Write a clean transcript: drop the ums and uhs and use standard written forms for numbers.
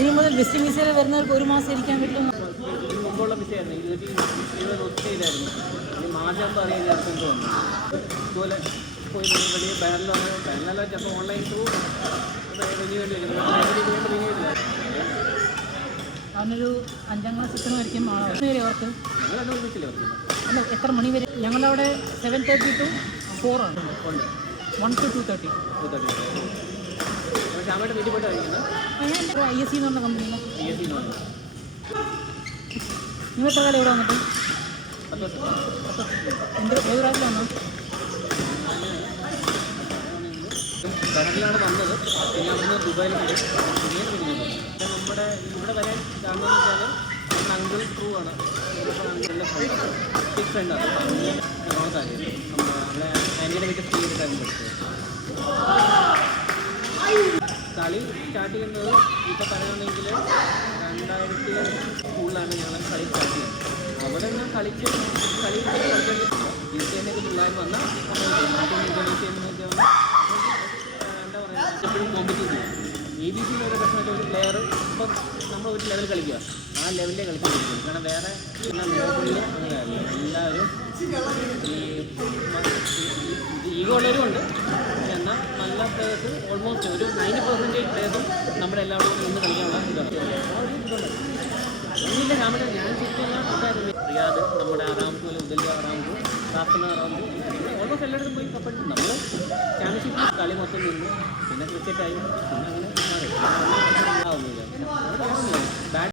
ഇനി മുതൽ വെസ്റ്റ് വിസയിൽ വരുന്നവർക്ക് ഒരു മാസം ഇരിക്കാൻ പറ്റും. ഇതിന് മുമ്പുള്ള വിസയായിരുന്നു 20 ഒറ്റയിലായിരുന്നു. ഇനി മാർച്ചാകുമ്പോൾ അറിയാൻ തോന്നുന്നു. ഇതുപോലെ പോയി വലിയ ബാനല്ല ചിലപ്പോൾ ഓൺലൈൻ ത്രൂ റിന്യൂ വേണ്ടി വരും. റിന്യൂ ചെയ്തില്ല. അവനൊരു 5ാം ക്ലാസ് എത്തണമായിരിക്കും. വരെ അവർക്ക് ഞങ്ങൾ ഒരുമിച്ചില്ല വർക്കുന്നത്. അല്ല, എത്ര മണി വരെ? ഞങ്ങളവിടെ 7:30 to 4 ആണ്. 1 to 2:30. ശ്യാമയുടെ വീട്ടിൽ പോയിട്ട് കഴിക്കുന്നത് ISC എന്ന് പറഞ്ഞ കമ്പനിയിലാണ്. ISC എന്ന് പറഞ്ഞു. നിങ്ങൾ എത്ര കാലം ഇവിടെ വന്നിട്ട്? 10 വർഷം. ഏത് രാജ്യമാണോ? ബഹറിലാണ് വന്നത്. പിന്നെ അവിടുന്ന് ദുബായിൽ നമ്മുടെ ഇവിടെ വരാൻ കാരണം എന്ന് വെച്ചാൽ നമ്മുടെ അങ്കിൾ ത്രൂ ആണ്. അങ്കിളിൻ്റെ ബിഗ് ഫ്രണ്ടാണ്. എറണാകുളത്തായിരുന്നു. നമ്മുടെ ആൻറ്റിയുടെ വീട്ടിൽ സ്റ്റേ ചെയ്തിട്ടായിരുന്നു പഠിച്ചത്. കളി സ്റ്റാർട്ട് ചെയ്യുന്നത് ഇപ്പോൾ പറയുകയാണെങ്കിൽ 2000 സ്കൂളിലാണ് ഞങ്ങൾ കളി സ്റ്റാർട്ട് ചെയ്യുന്നത്. അവിടെ നിന്ന് കളിച്ച് ജിസേനൊക്കെ പിള്ളേർ വന്നാൽ ഇന്തോനേഷ്യ എന്നൊക്കെ എന്താ പറയുക എപ്പോഴും കോമ്പറ്റീഷൻ. ABC ഒരു പ്രശ്നമായിട്ട് ഒരു പ്ലെയർ ഇപ്പം നമ്മൾ ഒരു ലെവൽ കളിക്കുക, ആ ലെവലിലേ കളിക്കാൻ പറ്റും. കാരണം വേറെ നോക്കുള്ളിൽ അങ്ങനെയല്ല. എല്ലാവരും ഈഗോ ഉള്ളവരും ഉണ്ട്. എന്നാൽ നല്ല പ്ലേയേഴ്സ് ഓൾമോസ്റ്റ് ഒരു 90% പ്ലേയേഴ്സും നമ്മുടെ എല്ലാവരും ഇന്ന് കളിക്കാനുള്ള ഇതാണ്. ആ ഒരു ഇതുണ്ട്. ഒന്നുമില്ല നമ്മുടെ ഞാൻ ശരിക്കും ഉണ്ടായിരുന്നു. റിയാദ്, നമ്മുടെ അറാംകോ, ഉദല്യ അറാംകോ, റാഫിന അറാംകോ, ഓൾമോസ്റ്റ് എല്ലായിടത്തും പോയി കപ്പടിച്ചു. നമ്മൾ ചാമ്പ്യൻഷിപ്പിൽ കളി മൊത്തം നിന്നു. പിന്നെ ക്രിക്കറ്റായി. പിന്നെ അങ്ങനെ മാറി ആവുന്നില്ല. ബാറ്റ്